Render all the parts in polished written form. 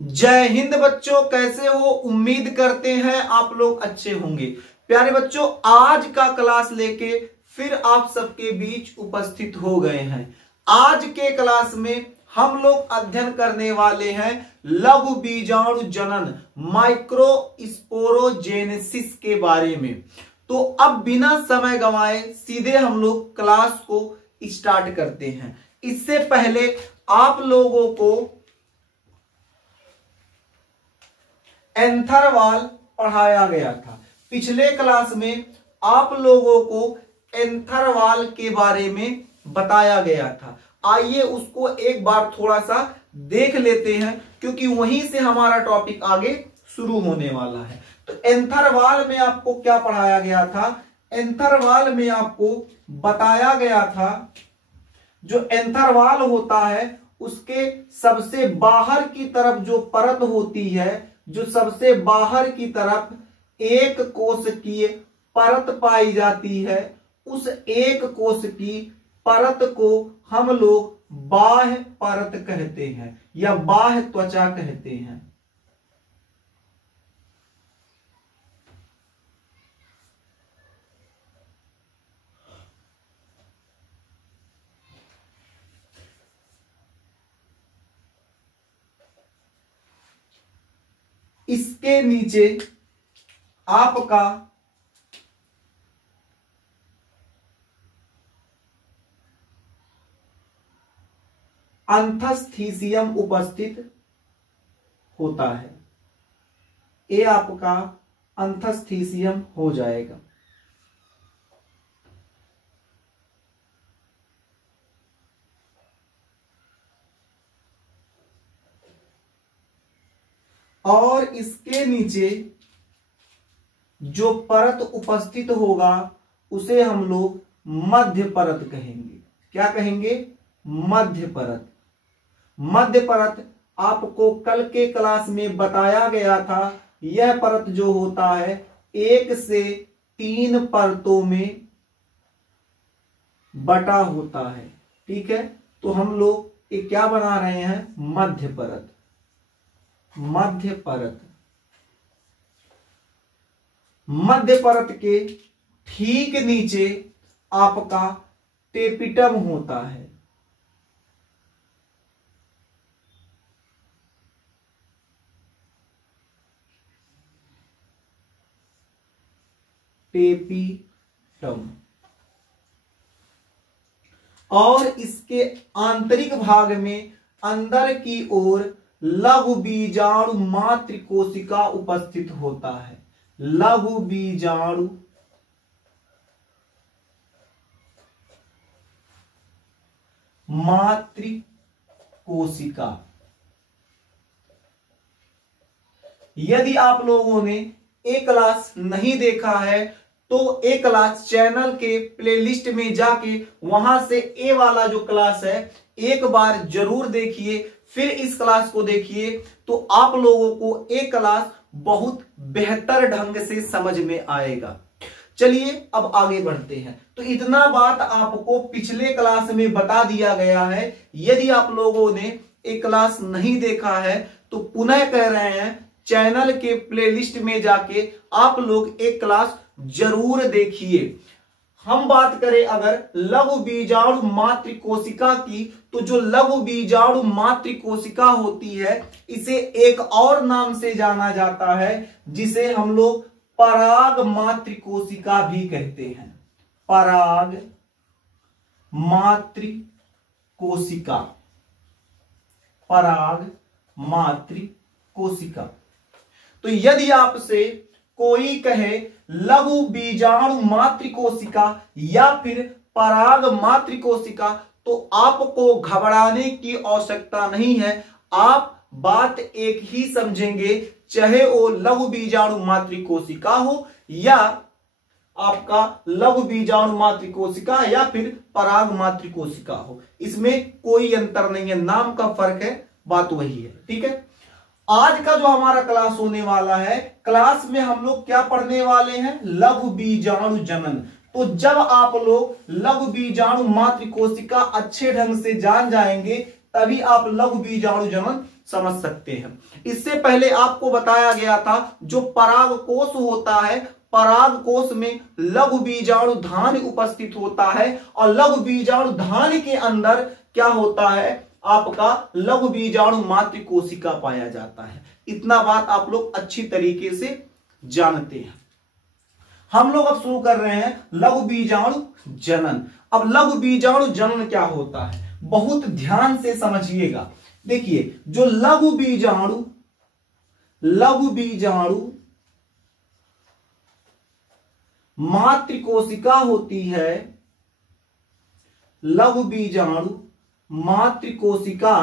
जय हिंद बच्चों, कैसे हो? उम्मीद करते हैं आप लोग अच्छे होंगे। प्यारे बच्चों, आज का क्लास लेके फिर आप सबके बीच उपस्थित हो गए हैं। आज के क्लास में हम लोग अध्ययन करने वाले हैं लघु बीजाणु जनन माइक्रोस्पोरोजेनेसिस के बारे में। तो अब बिना समय गंवाए सीधे हम लोग क्लास को स्टार्ट करते हैं। इससे पहले आप लोगों को एंथर वाल पढ़ाया गया था। पिछले क्लास में आप लोगों को एंथर वाल के बारे में बताया गया था। आइए उसको एक बार थोड़ा सा देख लेते हैं, क्योंकि वहीं से हमारा टॉपिक आगे शुरू होने वाला है। तो एंथर वाल में आपको क्या पढ़ाया गया था? एंथर वाल में आपको बताया गया था जो एंथर वाल होता है उसके सबसे बाहर की तरफ जो परत होती है, जो सबसे बाहर की तरफ एक कोशिकीय परत पाई जाती है, उस एक कोश की परत को हम लोग बाह्य परत कहते हैं या बाह्य त्वचा कहते हैं। इसके नीचे आपका अंतस्थीसियम उपस्थित होता है। ये आपका अंतस्थीसियम हो जाएगा। और इसके नीचे जो परत उपस्थित होगा उसे हम लोग मध्य परत कहेंगे। क्या कहेंगे? मध्य परत। मध्य परत आपको कल के क्लास में बताया गया था। यह परत जो होता है 1 से 3 परतों में बटा होता है। ठीक है, तो हम लोग ये क्या बना रहे हैं? मध्य परत। मध्य परत। मध्य परत के ठीक नीचे आपका टेपिटम होता है। टेपिटम। और इसके आंतरिक भाग में अंदर की ओर लघु बीजाणु मातृ कोशिका उपस्थित होता है। लघु बीजाणु मातृ कोशिका। यदि आप लोगों ने एक क्लास नहीं देखा है तो एक क्लास चैनल के प्लेलिस्ट में जाके वहां से ए वाला जो क्लास है एक बार जरूर देखिए, फिर इस क्लास को देखिए, तो आप लोगों को एक क्लास बहुत बेहतर ढंग से समझ में आएगा। चलिए अब आगे बढ़ते हैं। तो इतना बात आपको पिछले क्लास में बता दिया गया है। यदि आप लोगों ने एक क्लास नहीं देखा है तो पुनः कह रहे हैं, चैनल के प्लेलिस्ट में जाके आप लोग एक क्लास जरूर देखिए। हम बात करें अगर लघु बीजाणु मातृ कोशिका की, तो जो लघु बीजाणु मातृ कोशिका होती है इसे एक और नाम से जाना जाता है, जिसे हम लोग पराग मातृ कोशिका भी कहते हैं। पराग मातृ कोशिका। पराग मातृ कोशिका। तो यदि आपसे कोई कहे लघु बीजाणु मातृ कोशिका या फिर पराग मातृ कोशिका, तो आपको घबराने की आवश्यकता नहीं है। आप बात एक ही समझेंगे, चाहे वो लघु बीजाणु मातृ कोशिका हो या आपका लघु बीजाणु मातृ कोशिका या फिर पराग मातृ कोशिका हो। इसमें कोई अंतर नहीं है, नाम का फर्क है, बात वही है। ठीक है, आज का जो हमारा क्लास होने वाला है, क्लास में हम लोग क्या पढ़ने वाले हैं? लघु बीजाणु जनन। तो जब आप लोग लघु बीजाणु मातृ कोशिका अच्छे ढंग से जान जाएंगे, तभी आप लघु बीजाणु जनन समझ सकते हैं। इससे पहले आपको बताया गया था जो परागकोश होता है, परागकोश में लघु बीजाणु धान्य उपस्थित होता है और लघु बीजाणु धान्य के अंदर क्या होता है, आपका लघु बीजाणु मातृ कोशिका पाया जाता है। इतना बात आप लोग अच्छी तरीके से जानते हैं। हम लोग अब शुरू कर रहे हैं लघु बीजाणु जनन। अब लघु बीजाणु जनन क्या होता है, बहुत ध्यान से समझिएगा। देखिए, जो लघु बीजाणु मातृ कोशिका होती है, लघु बीजाणु मातृ कोशिका,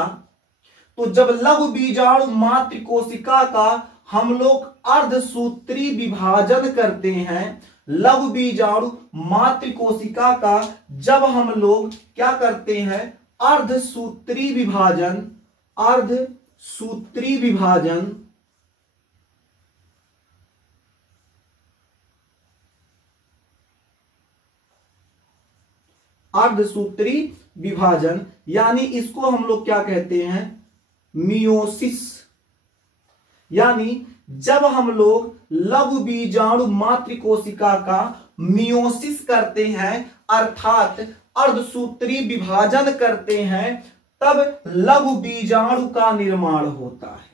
तो जब लघु बीजाणु मातृ कोशिका का हम लोग अर्धसूत्री विभाजन करते हैं, लघु बीजाणु मातृ कोशिका का जब हम लोग क्या करते हैं, अर्धसूत्री विभाजन यानी इसको हम लोग क्या कहते हैं, मियोसिस। यानी जब हम लोग लघु बीजाणु मातृ कोशिका का मियोसिस करते हैं, अर्थात अर्धसूत्री विभाजन करते हैं, तब लघु बीजाणु का निर्माण होता है।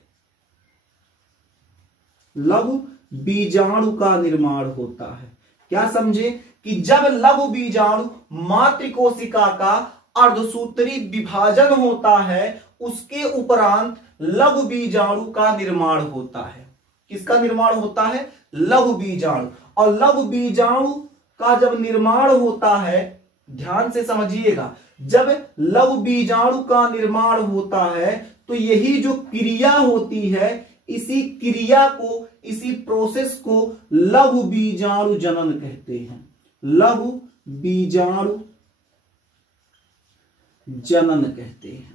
लघु बीजाणु का निर्माण होता है। क्या समझे कि जब लघु बीजाणु मातृ कोशिका का अर्धसूत्री विभाजन होता है, उसके उपरांत लघु बीजाणु का निर्माण होता है। किसका निर्माण होता है, लघु बीजाणु। और लघु बीजाणु का जब निर्माण होता है, ध्यान से समझिएगा, जब लघु बीजाणु का निर्माण होता है तो यही जो क्रिया होती है, इसी क्रिया को, इसी प्रोसेस को लघु बीजाणु जनन कहते हैं। लघु बीजाणु जनन कहते हैं।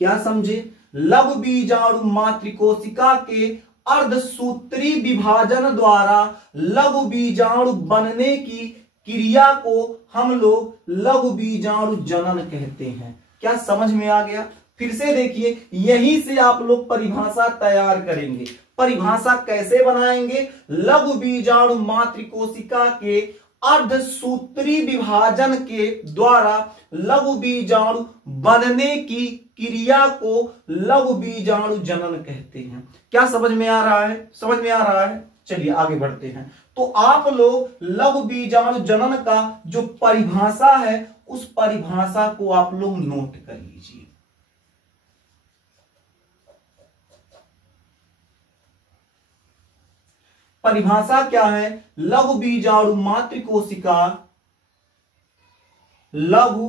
क्या समझे, लघु बीजाणु मातृ कोशिका के अर्धसूत्री विभाजन द्वारा लघु बीजाणु बनने की क्रिया को हम लोग लघु बीजाणु जनन कहते हैं। क्या समझ में आ गया? फिर से देखिए, यहीं से आप लोग परिभाषा तैयार करेंगे। परिभाषा कैसे बनाएंगे? लघु बीजाणु मातृ कोशिका के अर्धसूत्री विभाजन के द्वारा लघु बीजाणु बनने की क्रिया को लघु बीजाणु जनन कहते हैं। क्या समझ में आ रहा है? समझ में आ रहा है? चलिए आगे बढ़ते हैं। तो आप लोग लघु बीजाणु जनन का जो परिभाषा है, उस परिभाषा को आप लोग नोट कर लीजिए। परिभाषा क्या है? लघु बीजाणु मातृ कोशिका, लघु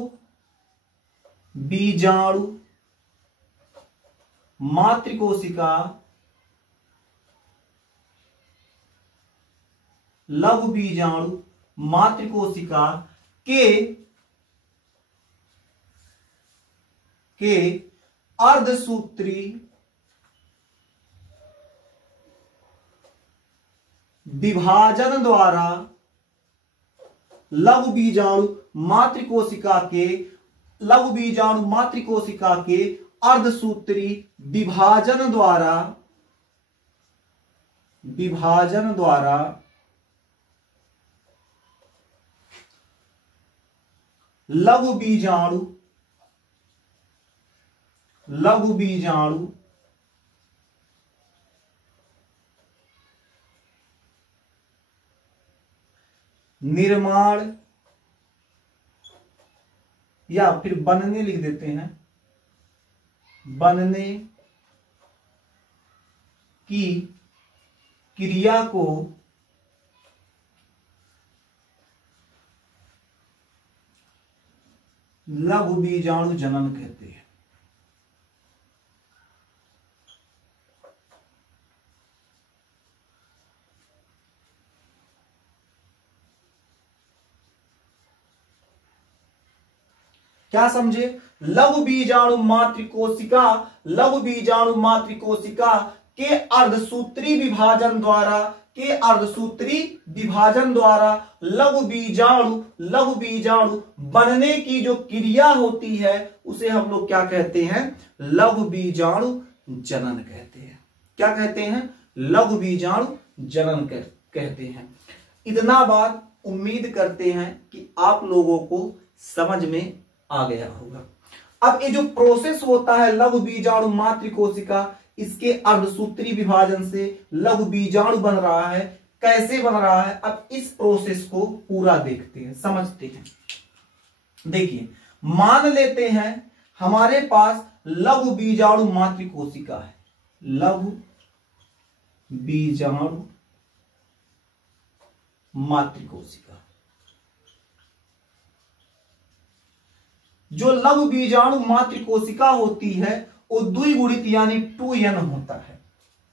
बीजाणु मातृ कोशिका, लघु बीजाणु मातृ कोशिका के अर्धसूत्री विभाजन द्वारा लघु बीजाणु मातृ कोशिका के, लघु बीजाणु मातृ कोशिका के अर्धसूत्री विभाजन द्वारा लघु बीजाणु निर्माण, या फिर बनने लिख देते हैं, बनने की क्रिया को लघु बीजाणु जनन कहते हैं। क्या समझे? लघु बीजाणु मातृ कोशिका, लघु बीजाणु मातृ कोशिका के अर्धसूत्री विभाजन द्वारा के अर्धसूत्री विभाजन द्वारा लघु बीजाणु बनने की जो क्रिया होती है उसे हम लोग क्या कहते हैं? लघु बीजाणु जनन कहते हैं। क्या कहते हैं? लघु बीजाणु जनन कहते हैं। इतना बात उम्मीद करते हैं कि आप लोगों को समझ में आ गया होगा। अब ये जो प्रोसेस होता है लघु बीजाणु मातृकोशिका, इसके अर्धसूत्री विभाजन से लघु बीजाणु बन रहा है। कैसे बन रहा है? अब इस प्रोसेस को पूरा देखते हैं, समझते हैं। देखिए, मान लेते हैं हमारे पास लघु बीजाणु मातृकोशिका है। लघु बीजाणु मातृकोशिका, जो लघु बीजाणु मातृकोशिका होती है वो द्विगुणित यानी 2n होता है।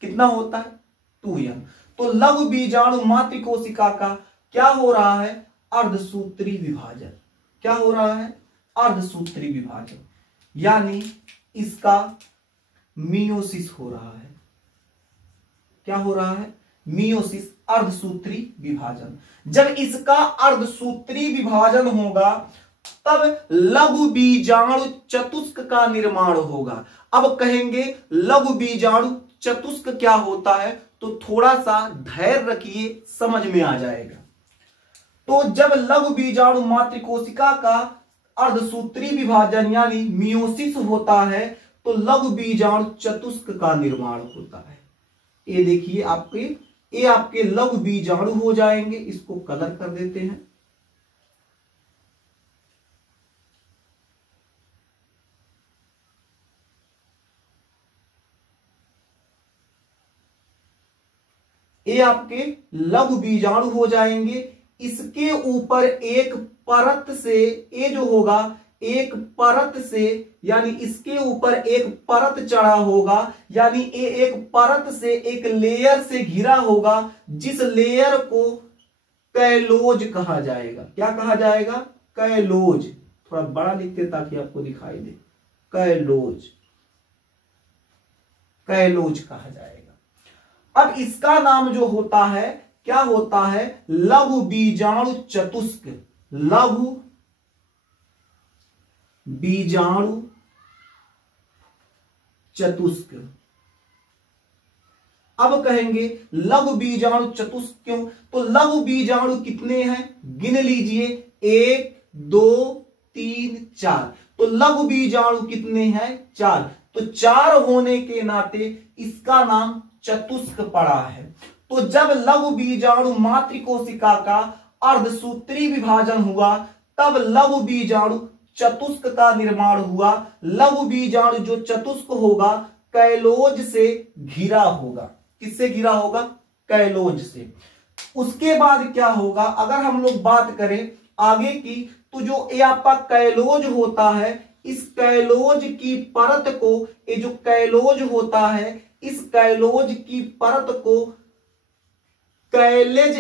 कितना होता है? 2n। तो लघु बीजाणु मातृकोशिका का क्या हो रहा है? अर्धसूत्री विभाजन। क्या हो रहा है? अर्धसूत्री विभाजन, यानी इसका मियोसिस हो रहा है। क्या हो रहा है? मियोसिस, अर्धसूत्री विभाजन। जब इसका अर्धसूत्री विभाजन होगा तब लघु बीजाणु चतुष्क का निर्माण होगा। अब कहेंगे लघु बीजाणु चतुष्क क्या होता है, तो थोड़ा सा धैर्य रखिए, समझ में आ जाएगा। तो जब लघु बीजाणु मातृकोशिका का अर्धसूत्री विभाजन यानी मियोसिस होता है तो लघु बीजाणु चतुष्क का निर्माण होता है। ये देखिए ये आपके लघु बीजाणु हो जाएंगे। इसको कलर कर देते हैं। ये आपके लघु बीजाणु हो जाएंगे। इसके ऊपर एक परत से ये जो होगा, एक परत से यानी इसके ऊपर एक परत चढ़ा होगा, यानी ये एक परत से एक लेयर से घिरा होगा, जिस लेयर को कैलोज कहा जाएगा। क्या कहा जाएगा? कैलोज। थोड़ा बड़ा लिखते ताकि आपको दिखाई दे। कैलोज, कैलोज कहा जाएगा। अब इसका नाम जो होता है क्या होता है? लघु बीजाणु चतुष्क। लघु बीजाणु चतुष्क। अब कहेंगे लघु बीजाणु चतुष्क क्यों? तो लघु बीजाणु कितने हैं? गिन लीजिए, 1 2 3 4। तो लघु बीजाणु कितने हैं? 4। तो 4 होने के नाते इसका नाम चतुष्क पड़ा है। तो जब लघु बीजाणु मातृकोशिका का अर्धसूत्री विभाजन हुआ तब लघु बीजाणु चतुष्क का निर्माण हुआ। लघु बीजाणु जो चतुष्क होगा कैलोज से घिरा होगा। किससे घिरा होगा? कैलोज से। उसके बाद क्या होगा? अगर हम लोग बात करें आगे की, तो जो ये आपका कैलोज होता है, इस कैलोज की परत को, ये जो कैलोज होता है, इस कैलोज की परत को कैलेज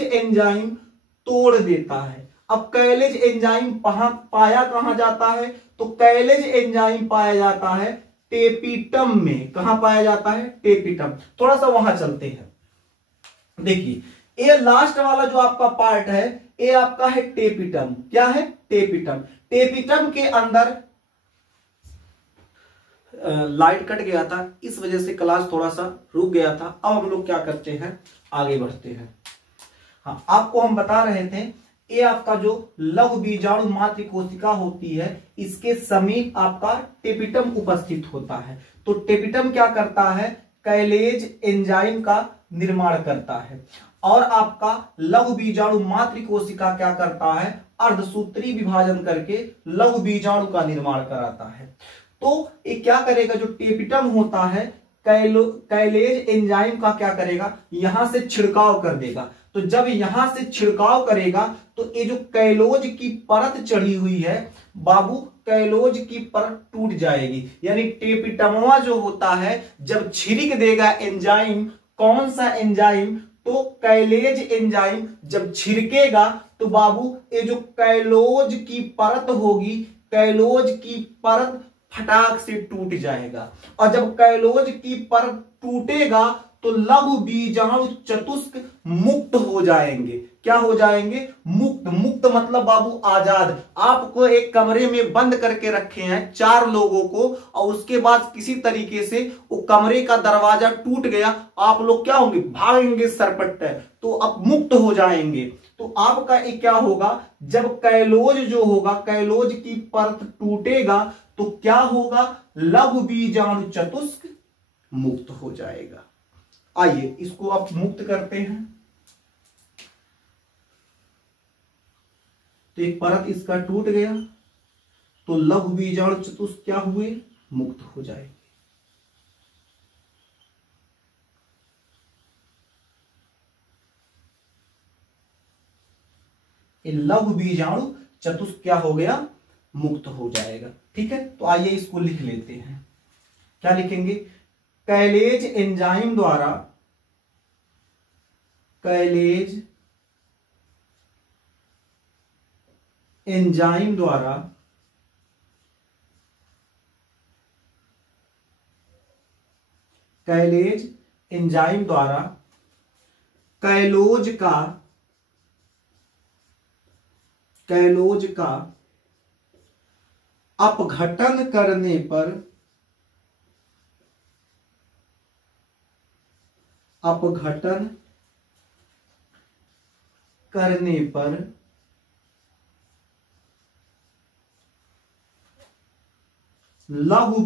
एंजाइम तोड़ देता है। अब कैलेज एंजाइम पाया कहां जाता है? तो कैलेज एंजाइम पाया जाता है टेपिटम में। कहां पाया जाता है? टेपिटम। थोड़ा सा वहां चलते हैं। देखिए, ये लास्ट वाला जो आपका पार्ट है ये आपका है टेपिटम। क्या है? टेपिटम। टेपिटम के अंदर लाइट कट गया था, इस वजह से क्लास थोड़ा सा रुक गया था। अब हम लोग क्या करते हैं, आगे बढ़ते हैं। हाँ, आपको हम बता रहे थे ये आपका जो लघु बीजाणु मातृकोशिका होती है, इसके समीप आपका टेपिटम उपस्थित होता है। तो टेपिटम क्या करता है? कैलेज एंजाइम का निर्माण करता है। और आपका लघु बीजाणु मातृकोशिका क्या करता है? अर्धसूत्री विभाजन करके लघु बीजाणु का निर्माण कराता है। तो ये क्या करेगा? जो टेपिटम होता है कैलेज एंजाइम का क्या करेगा? यहां से छिड़काव कर देगा। तो जब यहां से छिड़काव करेगा तो ये जो कैलोज की परत चढ़ी हुई है बाबू, कैलोज की परत टूट जाएगी। यानी टेपिटमवा जो होता है जब छिड़क देगा एंजाइम, कौन सा एंजाइम? तो कैलेज एंजाइम जब छिड़केगा तो बाबू ये जो कैलोज की परत होगी, कैलोज की परत फटाक से टूट जाएगा। और जब कैलोज की परत टूटेगा तो लघु बीजाणु चतुष्क मुक्त हो जाएंगे। क्या हो जाएंगे? मुक्त। मुक्त मतलब बाबू आजाद। आपको एक कमरे में बंद करके रखे हैं 4 लोगों को, और उसके बाद किसी तरीके से वो कमरे का दरवाजा टूट गया, आप लोग क्या होंगे? भागेंगे सरपट्टे, तो अब मुक्त हो जाएंगे। तो आपका एक क्या होगा? जब कैलोज जो होगा, कैलोज की परत टूटेगा तो क्या होगा? लघु बीजाणु चतुष्क मुक्त हो जाएगा। आइए इसको आप मुक्त करते हैं। तो एक परत इसका टूट गया तो लघु बीजाणु चतुष्क क्या हुए? मुक्त हो जाएंगे। लघु बीजाणु चतुष्क क्या हो गया? मुक्त हो जाएगा। ठीक है, तो आइए इसको लिख लेते हैं। क्या लिखेंगे? कैलेज एंजाइम द्वारा, कैलेज एंजाइम द्वारा कैलेज एंजाइम द्वारा कैलोज का अपघटन करने पर, अपघटन करने पर लघु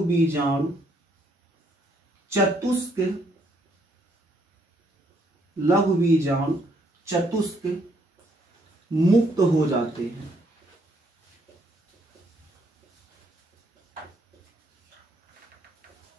बीजाणु चतुष्क, लघु बीजाणु चतुष्क मुक्त हो जाते हैं।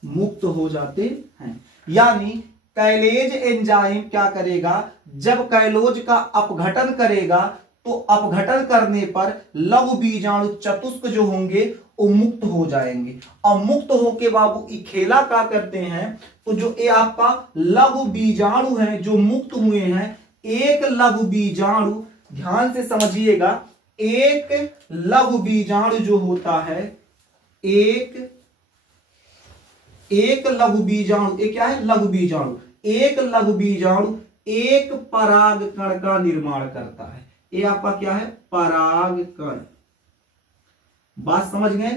मुक्त हो जाते हैं। यानी कैलेज एंजाइम क्या करेगा? जब कैलोज का अपघटन करेगा तो अपघटन करने पर लघु बीजाणु चतुष्क जो होंगे वो मुक्त हो जाएंगे। और मुक्त होके बाबू ये खेला क्या करते हैं? तो जो ये आपका लघु बीजाणु है जो मुक्त हुए हैं, एक लघु बीजाणु, ध्यान से समझिएगा, एक लघु बीजाणु जो होता है, एक लघु बीजाणु, एक क्या है? लघु बीजाणु। एक लघु बीजाणु एक पराग कण का निर्माण करता है। ये आपका क्या है? पराग कण। बात समझ गए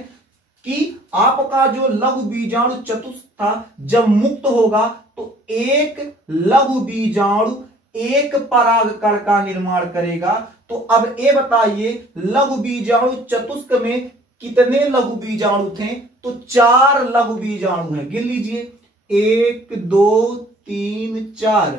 कि आपका जो लघु बीजाणु चतुष्क था जब मुक्त होगा तो एक लघु बीजाणु एक पराग कण का निर्माण करेगा। तो अब ये बताइए लघु बीजाणु चतुष्क में कितने लघु बीजाणु थे? तो 4 लघु बीजाणु हैं। गिन लीजिए, 1 2 3 4।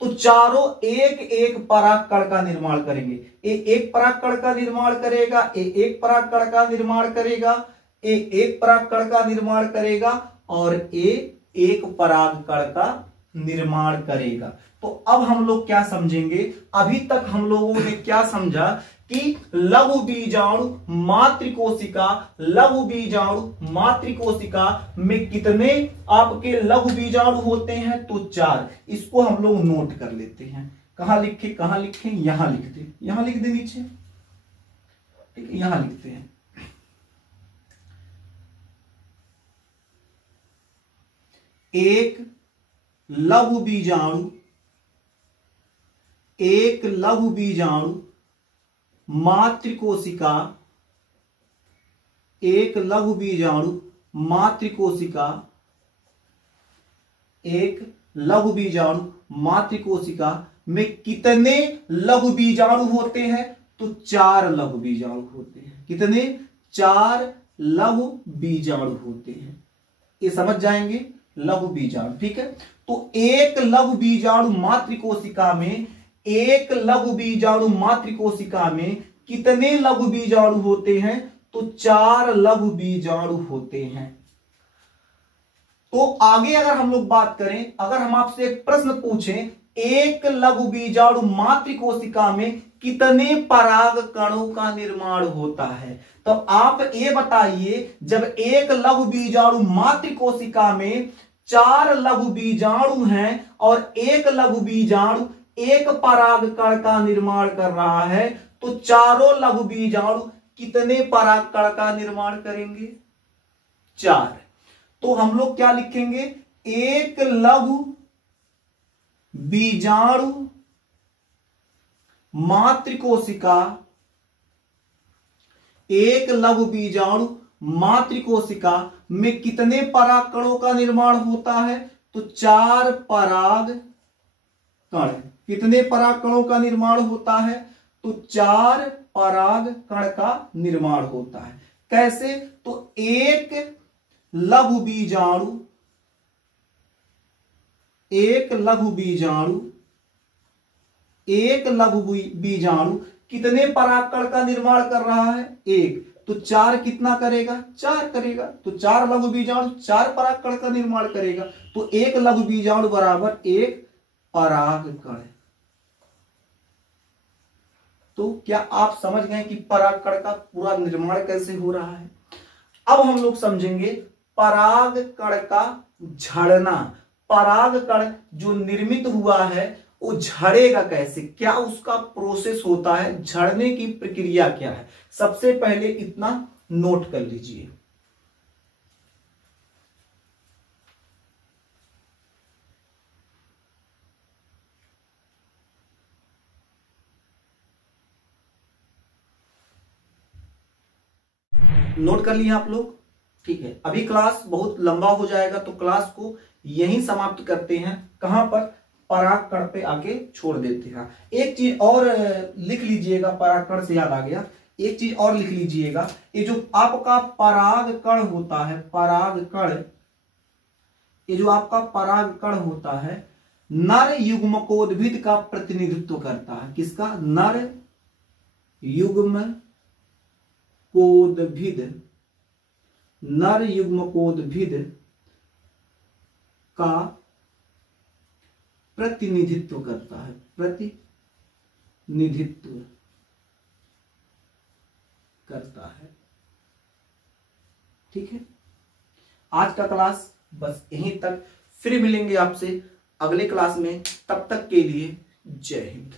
तो चारों एक एक पराग कण का निर्माण करेंगे। ये एक पराग कण का निर्माण करेगा, ये एक पराग कण का निर्माण करेगा, ये एक पराग कण का निर्माण करेगा, और ये एक पराग कण का निर्माण करेगा। तो अब हम लोग क्या समझेंगे? अभी तक हम लोगों ने क्या समझा कि लघु बीजाणु मातृकोशिका, लघु बीजाणु मातृकोशिका में कितने आपके लघु बीजाणु होते हैं? तो 4। इसको हम लोग नोट कर लेते हैं। कहां लिखे? कहां लिखे? यहां लिख दे, यहां लिख दे नीचे। ठीक है, यहां लिखते हैं। एक लघु बीजाणु, एक लघु बीजाणु मातृकोशिका, एक लघु बीजाणु मातृकोशिका, एक लघु बीजाणु मातृकोशिका में कितने लघु बीजाणु होते हैं? तो 4 लघु बीजाणु होते हैं। कितने? 4 लघु बीजाणु होते हैं। ये समझ जाएंगे, लघु बीजाणु। ठीक है, तो एक लघु बीजाणु मातृकोशिका में, एक लघु बीजाणु मातृकोशिका में कितने लघु बीजाणु होते हैं? तो 4 लघु बीजाणु होते हैं। तो आगे अगर हम लोग बात करें, अगर हम आपसे एक प्रश्न पूछें, एक लघु बीजाणु मातृकोशिका में कितने पराग कणों का निर्माण होता है? तो आप ये बताइए, जब एक लघु बीजाणु मातृकोशिका में 4 लघु बीजाणु हैं और एक लघु बीजाणु एक पराग कण का निर्माण कर रहा है, तो चारों लघु बीजाणु कितने परागकण का निर्माण करेंगे? 4। तो हम लोग क्या लिखेंगे? एक लघु बीजाणु मातृकोशिका, एक लघु बीजाणु मातृकोशिका में कितने परागकणों का निर्माण होता है? तो 4 पराग कण। कितने परागकणों का निर्माण होता है? तो 4 पराग कण का निर्माण होता है। कैसे? तो एक लघु बीजाणु, एक लघु बीजाणु कितने परागकण का निर्माण कर रहा है? 1। तो 4 कितना करेगा? 4 करेगा। तो 4 लघु बीजाणु 4 परागकण का निर्माण करेगा। तो एक लघु बीजाणु बराबर 1 परागकण। तो क्या आप समझ गए कि परागकण का पूरा निर्माण कैसे हो रहा है? अब हम लोग समझेंगे परागकण का झड़ना। परागकण जो निर्मित हुआ है वो झड़ेगा कैसे? क्या उसका प्रोसेस होता है? झड़ने की प्रक्रिया क्या है? सबसे पहले इतना नोट कर लीजिए। नोट कर लिए आप लोग? ठीक है, अभी क्लास बहुत लंबा हो जाएगा तो क्लास को यहीं समाप्त करते हैं। कहां पर? परागकण पे आके छोड़ देते हैं। एक चीज और लिख लीजिएगा, परागकण से याद आ गया, एक चीज और लिख लीजिएगा। ये जो आपका परागकण होता है, परागकण, ये जो आपका परागकण होता है नर युग्मकोद्भिद का प्रतिनिधित्व करता है। किसका? नर युग्मकोद्भिद, नर युग्मकोद्भिद का प्रतिनिधित्व करता है, प्रतिनिधित्व करता है। ठीक है, आज का क्लास बस यहीं तक। फिर मिलेंगे आपसे अगले क्लास में। तब तक के लिए जय हिंद।